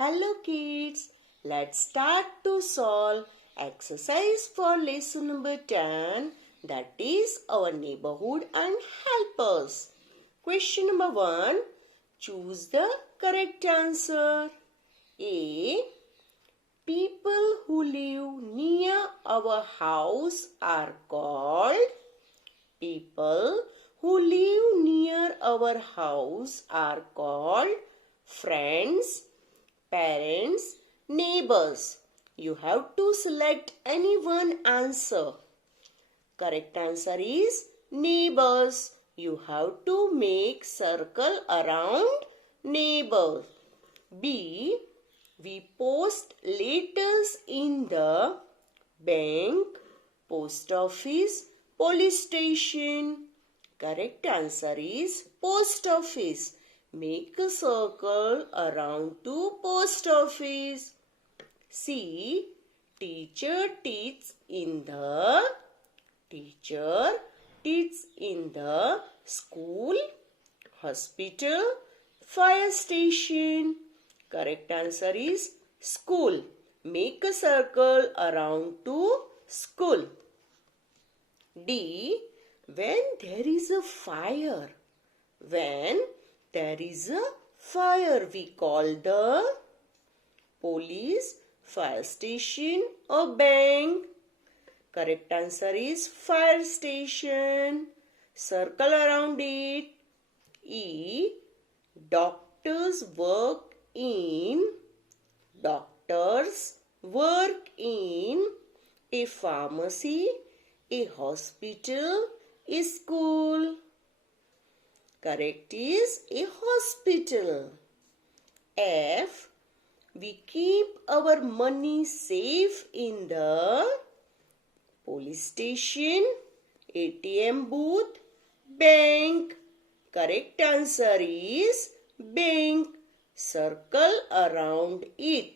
Hello kids, let's start to solve exercise for lesson number 10, that is our neighborhood and helpers. Question number 1, choose the correct answer. A. People who live near our house are called. People who live near our house are called friends, parents, neighbors. You have to select any one answer. Correct answer is neighbors. You have to make circle around neighbors. B. We post letters in the bank, post office, police station. Correct answer is post office. Make a circle around to post office. C. Teacher teaches in the school, hospital, fire station. Correct answer is school. Make a circle around to school. D. When there is a fire. When there is a fire, we call the police, fire station or bank. Correct answer is fire station. Circle around it. E. Doctors work in a pharmacy, a hospital, a school. Correct is a hospital. F. We keep our money safe in the police station, ATM booth, bank. Correct answer is bank. Circle around it.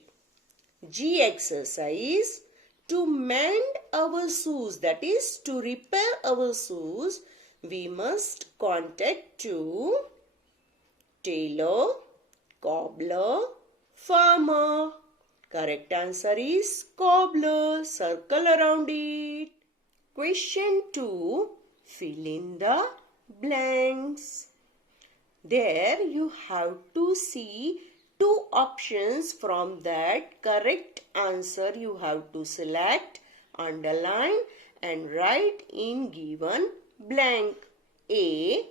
G exercise. To mend our shoes, that is to repair our shoes, we must contact to tailor, cobbler, farmer. Correct answer is cobbler. Circle around it. Question 2. Fill in the blanks. There you have to see two options. From that correct answer you have to select, underline and write in given blank. A.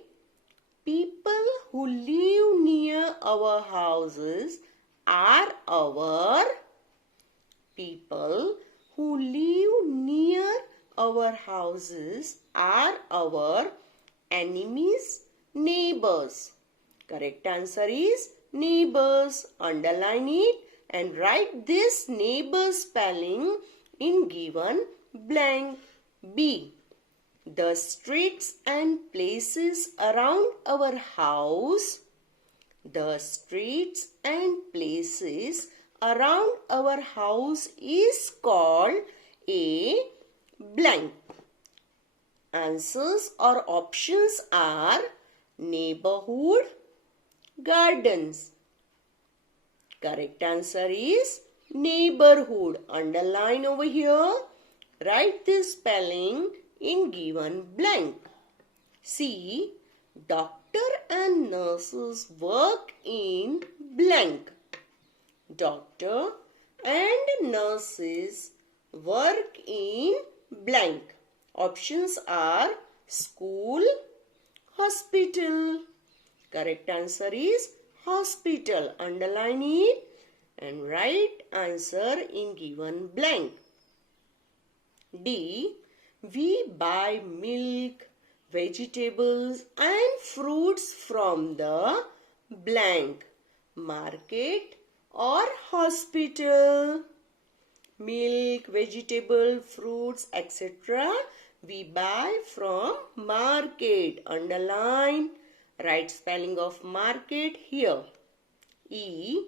People who live near our houses are our. People who live near our houses are our enemies, neighbors. Correct answer is neighbors. Underline it and write this neighbor spelling in given blank. B. The streets and places around our house. The streets and places around our house is called a blank. Answers or options are neighborhood, gardens. Correct answer is neighborhood. Underline over here. Write this spelling in given blank. C. Doctor and nurses work in blank. Doctor and nurses work in blank. Options are school, hospital. Correct answer is hospital. Underline it and write answer in given blank. D. We buy milk, vegetables and fruits from the blank. Market or hospital. Milk, vegetable, fruits, etc. we buy from market. Underline. Write spelling of market here. E.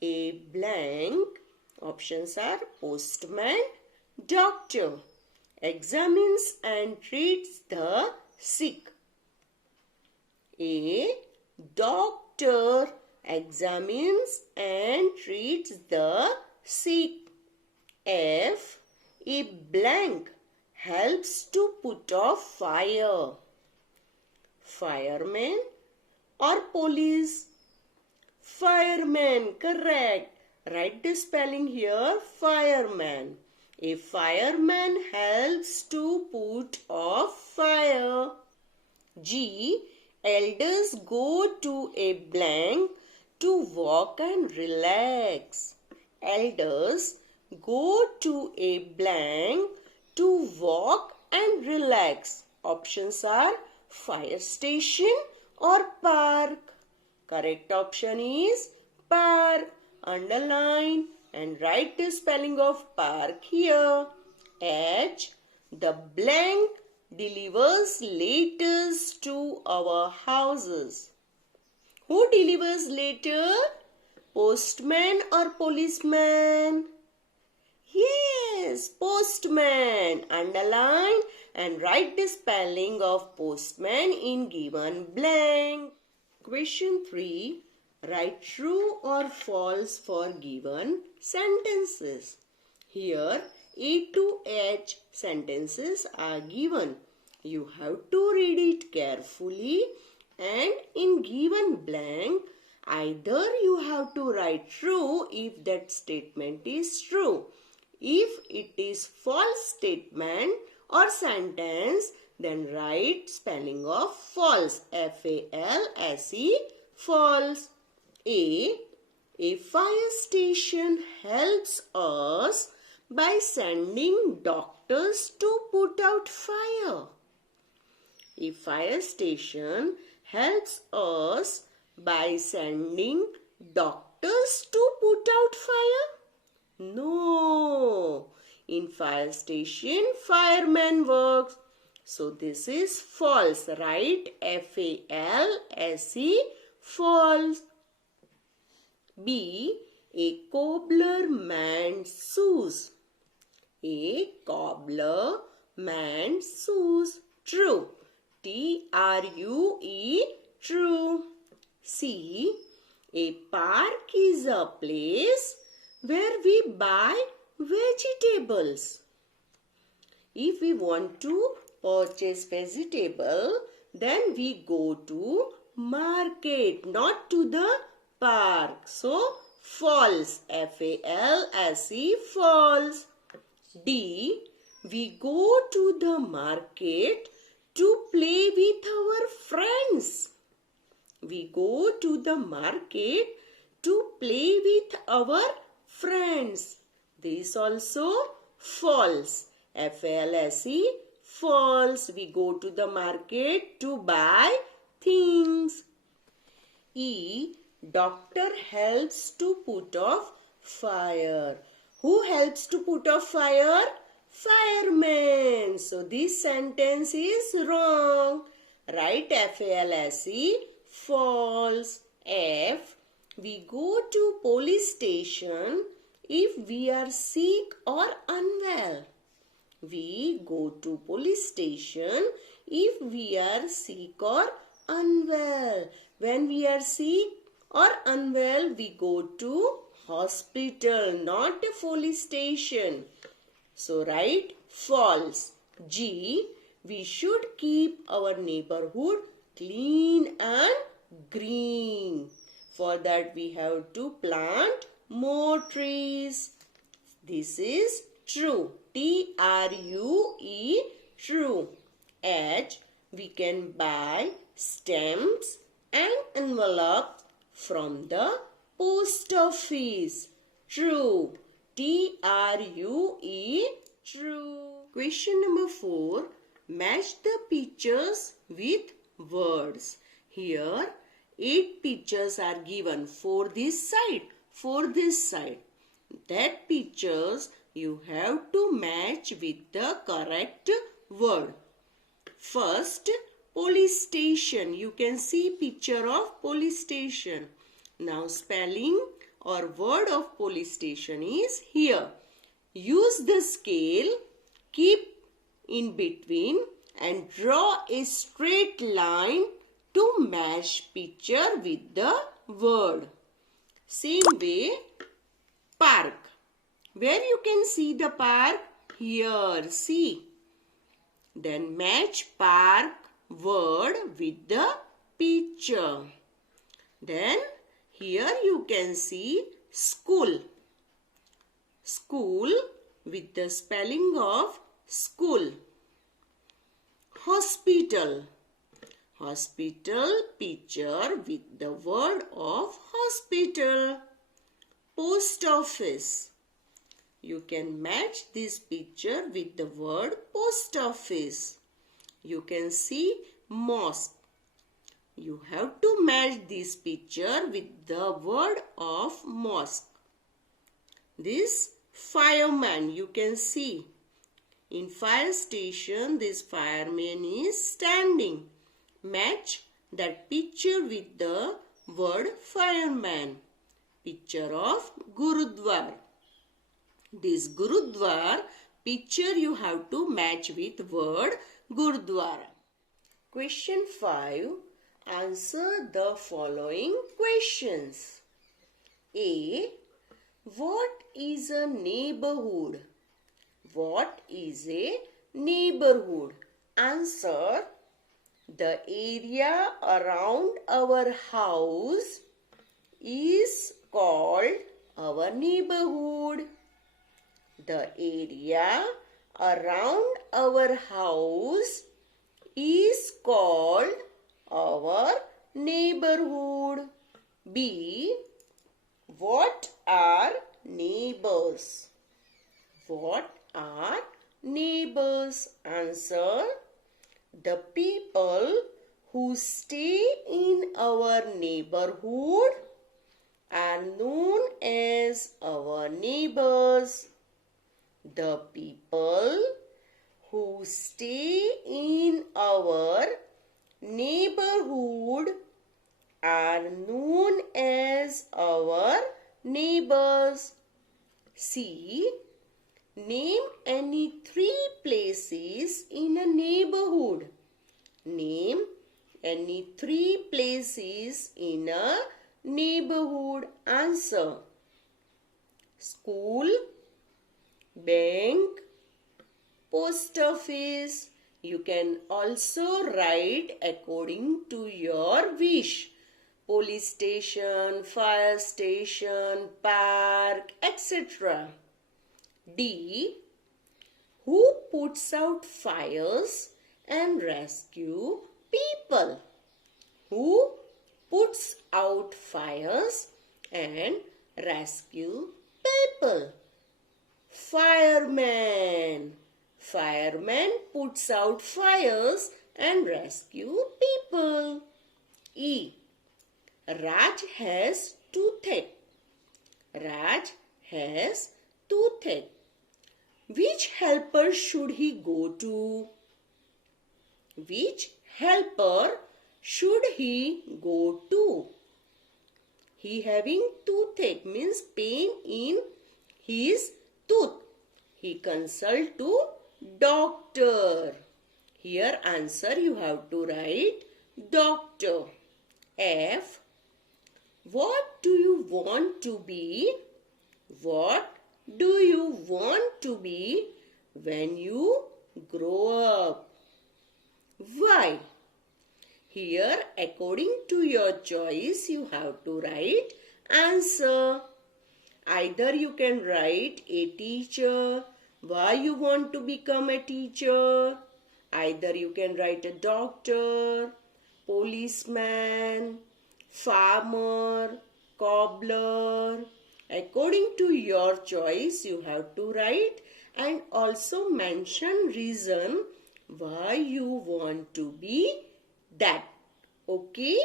A blank. Options are postman, doctor. Examines and treats the sick. A doctor examines and treats visits the sick. F. A blank helps to put off fire. Fireman or police? Fireman, correct. Write the spelling here, fireman. A fireman helps to put off fire. G. Elders go to a blank to walk and relax. Elders go to a blank to walk and relax. Options are fire station or park. Correct option is park. Underline and write the spelling of park here. H. The blank delivers letters to our houses. Who delivers letter? Postman or policeman? Yes, postman. Underline and write the spelling of postman in given blank. Question 3. Write true or false for given sentences. Here A to H sentences are given. You have to read it carefully and in given blank either you have to write true if that statement is true. If it is false statement or sentence, then write spelling of false. F-A-L-S-E, false. A fire station helps us by sending doctors to put out fire. A fire station helps us by sending doctors to put out fire? No. In fire station, fireman works. So this is false, right? F-A-L-S-E, false. B. A cobbler mends shoes. A cobbler mends shoes. True. T-R-U-E, true. C. A park is a place where we buy vegetables. If we want to purchase vegetable, then we go to market, not to the park. So, false. F-A-L-S-E, false. D. We go to the market to play with our friends. We go to the market to play with our friends. This also false. F-A-L-S-E, false. We go to the market to buy things. E. Doctor helps to put off fire. Who helps to put off fire? Fireman. So this sentence is wrong. Write F-A-L-S-E, false. F. We go to police station if we are sick or unwell. We go to police station if we are sick or unwell. When we are sick or unwell, we go to hospital, not a police station. So write false. G. We should keep our neighborhood clean and green. For that we have to plant more trees. This is true. T-R-U-E, true. H. We can buy stamps and envelopes from the post office. True. T-R-U-E, true. Question number 4. Match the pictures with words. Here 8 pictures are given. For this side, for this side. That pictures you have to match with the correct word. First, police station. You can see picture of police station. Now spelling or word of police station is here. Use the scale, keep in between and draw a straight line to match picture with the word. Same way, Park. Where you can see the park? Here, see. Then match park word with the picture. Then here you can see school. School with the spelling of school. Hospital. Hospital picture with the word of hospital. Post office. You can match this picture with the word post office. You can see mosque. You have to match this picture with the word of mosque. This fireman, you can see. In fire station, this fireman is standing. Match that picture with the word fireman. Picture of Gurudwara. This Gurudwara picture you have to match with word Gurudwara. Question 5. Answer the following questions. A. What is a neighborhood? What is a neighborhood? Answer. The area around our house is called our neighborhood. The area around our house is called our neighborhood. B. What are neighbors? What are neighbors? Answer. The people who stay in our neighborhood are known as our neighbors. The people who stay in our neighborhood are known as our neighbors. C. Name any 3 places in a neighborhood. Name any 3 places in a neighborhood. Answer. School, bank, post office. You can also write according to your wish. Police station, fire station, park, etc. D. Who puts out fires and rescue people? Who puts out fires and rescue people? Fireman. Fireman puts out fires and rescue people. E. Raj has toothache. Raj has toothache. Which helper should he go to? Which helper should he go to? He having toothache means pain in his tooth. He consult to doctor. Here answer you have to write doctor. F. What do you want to be? What do you want to be when you grow up? Why? Here, according to your choice, you have to write answer. Either you can write a teacher, why you want to become a teacher. Either you can write a doctor, policeman, farmer, cobbler. According to your choice, you have to write and also mention reason why you want to be that. Okay?